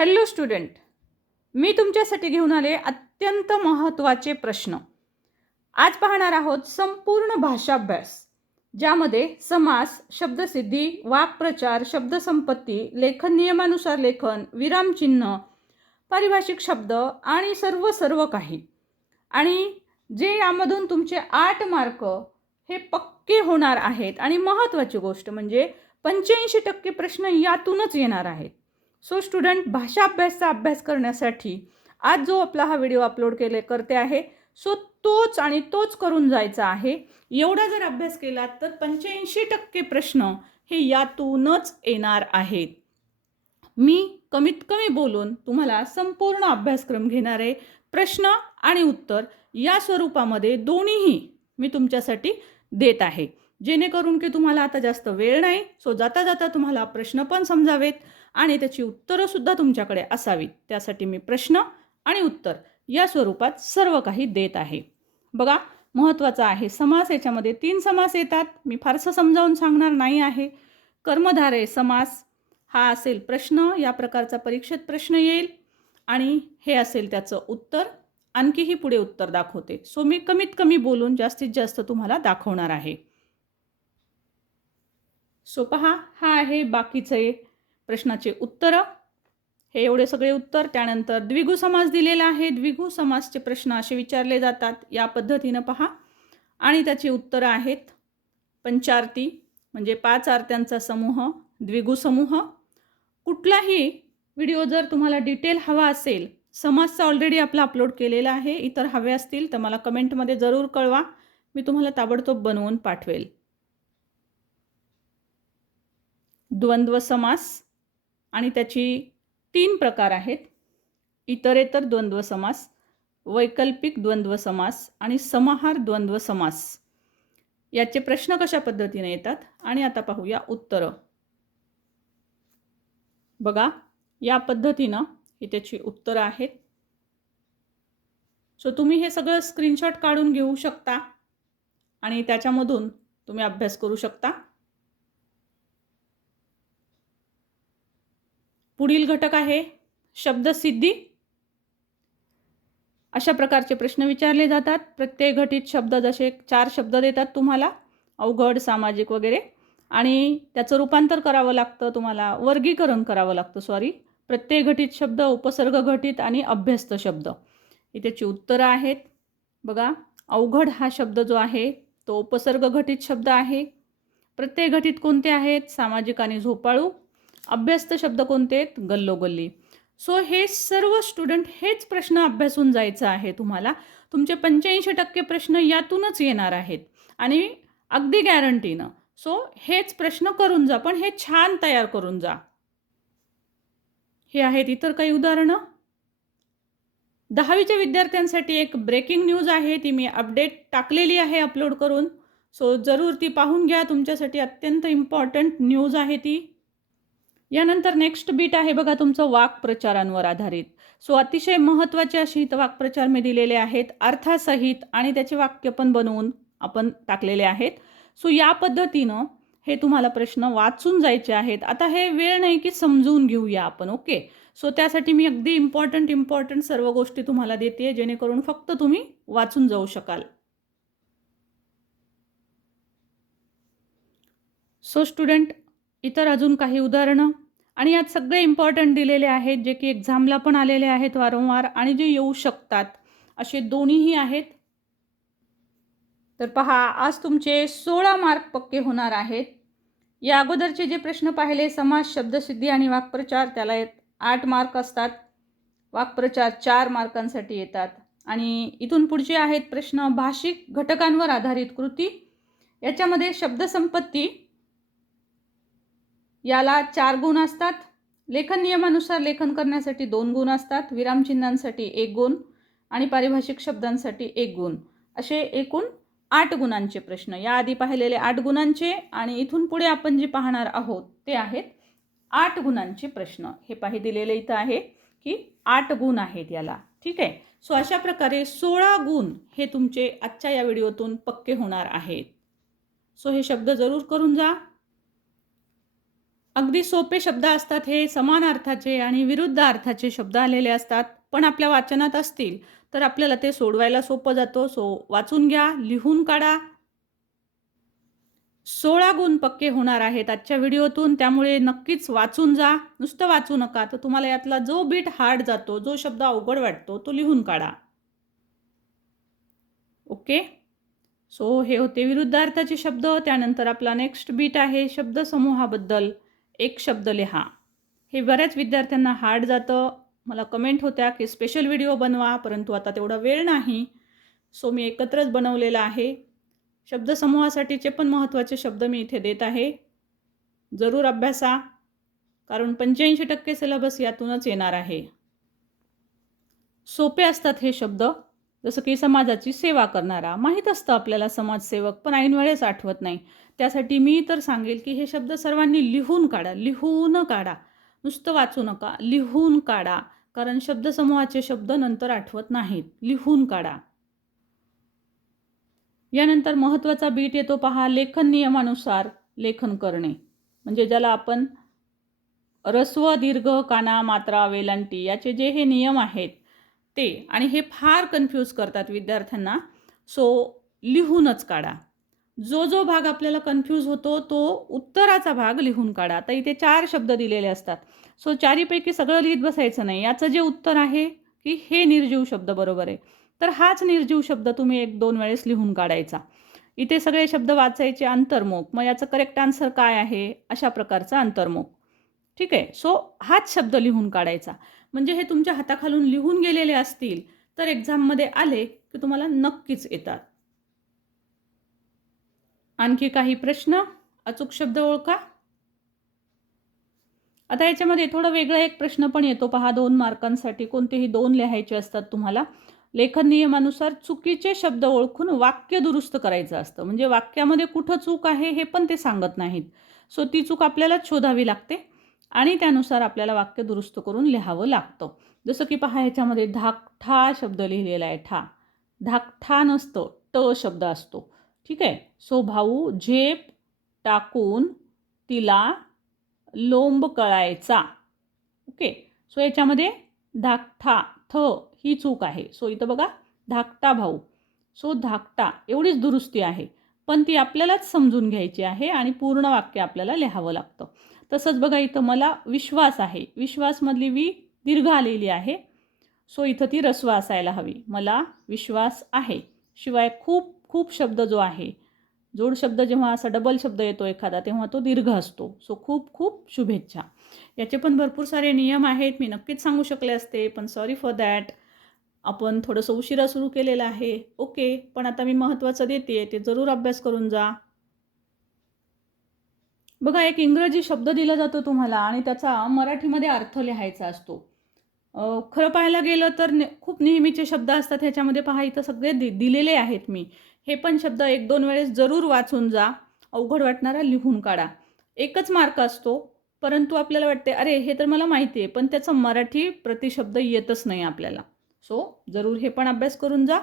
Hello student मी तुमच्यासाठी घेऊन आले अत्यंत महत्त्वाचे प्रश्न. आज पाहणार आहोत संपूर्ण भाषाभ्यास ज्यामध्ये समास शब्दसिद्धी वाक्प्रचार शब्दसंपत्ती लेखन नियमानुसार लेखन विरामचिन्ह पारिभाषिक शब्द आणि सर्व सर्व काही. आणि जे यामधून तुमचे आठ मार्क हे पक्के होणार आहेत आणि महत्त्वाची गोष्ट म्हणजे पंच्याऐंशी टक्के प्रश्न यातूनच येणार आहेत. सो स्टुडंट भाषा अभ्यासचा अभ्यास करण्यासाठी आज जो आपला हा व्हिडिओ अपलोड केले करते आहे सो तोच आणि तोच करून जायचा आहे. एवढा जर अभ्यास केला तर पंच्याऐंशी टक्के प्रश्न हे यातूनच येणार आहेत. मी कमीत कमी बोलून तुम्हाला संपूर्ण अभ्यासक्रम घेणारे प्रश्न आणि उत्तर या स्वरूपामध्ये दोन्हीही मी तुमच्यासाठी देत आहे. जेणेकरून की तुम्हाला आता जास्त वेळ नाही सो जाता जाता तुम्हाला प्रश्न पण समजावेत. आणि त्याची उत्तरंसुद्धा तुमच्याकडे असावीत. त्यासाठी मी प्रश्न आणि उत्तर या स्वरूपात सर्व काही देत आहे. बघा महत्त्वाचा आहे समास याच्यामध्ये तीन समास येतात. मी फारसं समजावून सांगणार नाही आहे. कर्मधारे समास हा असेल प्रश्न या प्रकारचा परीक्षेत प्रश्न येईल. आणि हे असेल त्याचं उत्तर आणखीही पुढे उत्तर दाखवते. सो मी कमीत कमी बोलून जास्तीत जास्त तुम्हाला दाखवणार आहे. सो पहा हा आहे बाकीचे प्रश्नाचे उत्तरं. हे एवढे सगळे उत्तर. त्यानंतर द्विगु समास दिलेला आहे. द्विगु समासचे प्रश्न असे विचारले जातात. या पद्धतीनं पहा. आणि त्याची उत्तरं आहेत. पंचारती म्हणजे पाच आरत्यांचा समूह द्विगु समूह. कुठलाही व्हिडिओ जर तुम्हाला डिटेल हवा असेल समाजचा ऑलरेडी आपला अपलोड केलेला आहे इतर हवे असतील तर मला कमेंटमध्ये जरूर कळवा. मी तुम्हाला ताबडतोब बनवून पाठवेल. द्वंद्व समास आणि त्याची तीन प्रकार आहेत. इतरेतर द्वंद्व समास वैकल्पिक द्वंद्व समास आणि समाहार द्वंद्व समास याचे प्रश्न कशा पद्धतीने येतात? आणि आता पाहूया उत्तरं. बघा या पद्धतीनं ही त्याची उत्तरं आहेत. सो तुम्ही हे सगळं स्क्रीनशॉट काढून घेऊ शकता. आणि त्याच्यामधून तुम्ही अभ्यास करू शकता. पुढील घटक आहे शब्दसिद्धी. अशा प्रकारचे प्रश्न विचारले जातात. प्रत्येक घटित शब्द जसे चार शब्द देतात तुम्हाला अवघड सामाजिक वगैरे. आणि त्याचं रूपांतर करावं लागतं तुम्हाला वर्गीकरण करावं लागतं सॉरी प्रत्येक घटित शब्द उपसर्ग घटित आणि अभ्यस्त शब्द. त्याची उत्तरं आहेत. बघा अवघड हा शब्द जो आहे तो उपसर्ग घटित शब्द आहे. प्रत्येक घटित कोणते आहेत? सामाजिक आणि झोपाळू. अभ्यस्त शब्द कोणते आहेत? गल्लोगल्ली. सो हे सर्व स्टुडंट हेच प्रश्न अभ्यासून जायचं आहे तुम्हाला. तुमचे पंच्याऐंशी टक्के प्रश्न यातूनच येणार आहेत. आणि अगदी गॅरंटीनं सो हेच प्रश्न करून जा पण हे छान तयार करून जा. हे आहेत इतर काही उदाहरणं? दहावीच्या विद्यार्थ्यांसाठी एक ब्रेकिंग न्यूज आहे ती मी अपडेट टाकलेली आहे अपलोड करून. सो जरूर ती पाहून घ्या तुमच्यासाठी अत्यंत इम्पॉर्टंट न्यूज आहे ती. यानंतर नेक्स्ट बीट आहे बघा तुमचं वाक्प्रचारांवर आधारित. सो अतिशय महत्त्वाचे असे इथं वाक्प्रचार मी दिलेले आहेत. अर्थासहित आणि त्याचे वाक्य पण बनवून आपण टाकलेले आहेत. सो या पद्धतीनं हे तुम्हाला प्रश्न वाचून जायचे आहेत. आता हे वेळ नाही की समजून घेऊया आपण ओके सो त्यासाठी मी अगदी इम्पॉर्टंट इम्पॉर्टंट सर्व गोष्टी तुम्हाला देते जेणेकरून फक्त तुम्ही वाचून जाऊ शकाल. सो स्टुडंट इतर अजून काही उदाहरणं? आणि यात सगळे इम्पॉर्टंट दिलेले आहेत जे की एक्झामला पण आलेले आहेत वारंवार आणि जे येऊ शकतात. असे दोन्हीही आहेत. तर पहा आज तुमचे सोळा मार्क पक्के होणार आहेत. या अगोदरचे जे प्रश्न पाहिले समाज शब्दसिद्धी आणि वाक्प्रचार त्याला येत आठ मार्क असतात. वाक्प्रचार चार मार्कांसाठी येतात. आणि इथून पुढचे आहेत प्रश्न भाषिक घटकांवर आधारित कृती. याच्यामध्ये शब्दसंपत्ती याला चार गुण असतात. लेखन नियमानुसार लेखन करण्यासाठी दोन गुण असतात. विरामचिन्हांसाठी एक गुण आणि पारिभाषिक शब्दांसाठी एक गुण. असे एकूण आठ गुणांचे प्रश्न. याआधी पाहिलेले आठ गुणांचे आणि इथून पुढे आपण जे पाहणार आहोत ते आहेत आठ गुणांचे प्रश्न. हे पाही दिलेले इथं आहे की आठ गुण आहेत याला. ठीक आहे? सो अशा प्रकारे सोळा गुण हे तुमचे आजच्या या व्हिडिओतून पक्के होणार आहेत. सो हे शब्द जरूर करून जा. अगदी सोपे शब्द असतात हे समान अर्थाचे आणि विरुद्ध अर्थाचे शब्द आलेले असतात पण आपल्या वाचनात असतील तर आपल्याला ते सोडवायला सोपं जातो. सो वाचून घ्या लिहून काढा. सोळा गुण पक्के होणार आहेत आजच्या व्हिडिओतून त्यामुळे नक्कीच वाचून जा. नुसतं वाचू नका तर तुम्हाला यातला जो बीट हार्ड जातो जो शब्द अवघड वाटतो तो लिहून काढा. ओके? सो हे होते विरुद्धार्थाचे शब्द त्यानंतर आपला नेक्स्ट बीट आहे शब्दसमूहाबद्दल. एक शब्द लिहा. हे बऱ्याच विद्यार्थ्यांना हार्ड जातं. मला कमेंट होत्या की स्पेशल व्हिडिओ बनवा परंतु आता तेवढा वेळ नाही. सो मी एकत्रच बनवलेला आहे. शब्दसमूहासाठीचे पण महत्त्वाचे शब्द मी इथे देत आहे. जरूर अभ्यासा कारण पंच्याऐंशी टक्के सिलेबस यातूनच येणार आहे. सोपे असतात हे शब्द. जसं की समाजाची सेवा करणारा माहीत असतं आपल्याला समाजसेवक पण ऐन वेळेस आठवत नाही. त्यासाठी मी तर सांगेल की हे शब्द सर्वांनी लिहून काढा लिहून काढा. नुसतं वाचू नका लिहून काढा. कारण शब्दसमूहाचे शब्द नंतर आठवत नाहीत. लिहून काढा. यानंतर महत्त्वाचा बीट येतो पहा लेखन नियमानुसार लेखन करणे. म्हणजे ज्याला आपण रस्व दीर्घ काना मात्रा वेलांटी याचे जे हे नियम आहेत ते. आणि हे फार कन्फ्यूज करतात विद्यार्थ्यांना. सो लिहूनच काढा. जो जो भाग आपल्याला कन्फ्यूज होतो तो उत्तराचा भाग लिहून काढा. आता इथे चार शब्द दिलेले असतात. सो चारीपैकी सगळं लिहित बसायचं नाही. याचं जे उत्तर आहे की हे निर्जीव शब्द बरोबर आहे. तर हाच निर्जीव शब्द तुम्ही एक दोन वेळेस लिहून काढायचा. इथे सगळे शब्द वाचायचे अंतर्मुख. मग याचं करेक्ट आन्सर काय आहे? अशा प्रकारचा अंतर्मुख. ठीक आहे? सो हाच शब्द लिहून काढायचा. म्हणजे हे तुमच्या हाताखालून लिहून गेलेले असतील तर एक्झाममध्ये आले की तुम्हाला नक्कीच येतात. आणखी काही प्रश्न? अचूक शब्द ओळखा. आता याच्यामध्ये थोडा वेगळा एक प्रश्न पण येतो पहा दोन मार्कांसाठी. कोणतेही दोन लिहायचे असतात तुम्हाला. लेखन नियमानुसार चुकीचे शब्द ओळखून वाक्य दुरुस्त करायचं असतं. म्हणजे वाक्यामध्ये कुठं चूक आहे हे पण ते सांगत नाहीत. सो ती चूक आपल्यालाच शोधावी लागते. आणि त्यानुसार आपल्याला वाक्य दुरुस्त करून लिहावं लागतं. जसं की पहा ह्याच्यामध्ये धाकठा शब्द लिहिलेला आहे ठा. धाकठा नसतं ट शब्द असतो. ठीक आहे? सो भाऊ झेप टाकून तिला लोंब कळायचा. ओके? सो याच्यामध्ये धाकठा थ ही चूक आहे. सो इथं बघा धाकटा भाऊ. सो धाकटा एवढीच दुरुस्ती आहे. पण ती आपल्यालाच समजून घ्यायची आहे आणि पूर्ण वाक्य आपल्याला लिहावं लागतं. तसंच बघा इथं मला विश्वास आहे. विश्वासमधली वी दीर्घ आलेली आहे. सो इथं ती रस्व असायला हवी. मला विश्वास आहे. शिवाय खूप खूप शब्द जो आहे जोड शब्द जेव्हा असा डबल शब्द येतो एखादा तेव्हा तो दीर्घ असतो. सो खूप खूप शुभेच्छा. याचे पण भरपूर सारे नियम आहेत. मी नक्कीच सांगू शकले असते पण सॉरी फॉर दॅट आपण थोडंसं उशिरा सुरू केलेलं आहे. ओके पण आता मी महत्त्वाचं देते ते जरूर अभ्यास करून जा. बघा एक इंग्रजी शब्द दिला जातो तुम्हाला आणि त्याचा मराठीमध्ये अर्थ लिहायचा असतो. खरं पाहायला गेलं तर ने खूप नेहमीचे शब्द असतात ह्याच्यामध्ये पहा इथं सगळे दि दिलेले आहेत मी. हे पण शब्द एक दोन वेळेस जरूर वाचून जा. अवघड वाटणारा लिहून काढा. एकच मार्क असतो परंतु आपल्याला वाटते अरे हे तर मला माहिती आहे पण त्याचं मराठी प्रतिशब्द येतच नाही आपल्याला. सो जरूर हे पण अभ्यास करून जा.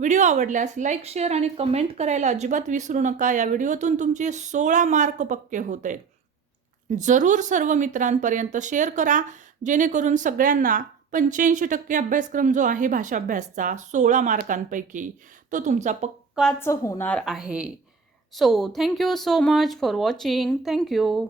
व्हिडिओ आवडल्यास लाईक शेअर आणि कमेंट करायला अजिबात विसरू नका. या व्हिडिओतून तुमचे सोळा मार्क पक्के होत आहेत. जरूर सर्व मित्रांपर्यंत शेअर करा जेणेकरून सगळ्यांना पंच्याऐंशी टक्के अभ्यासक्रम जो आहे भाषा अभ्यासचा सोळा मार्कांपैकी तो तुमचा पक्काच होणार आहे. So thank you so much for watching thank you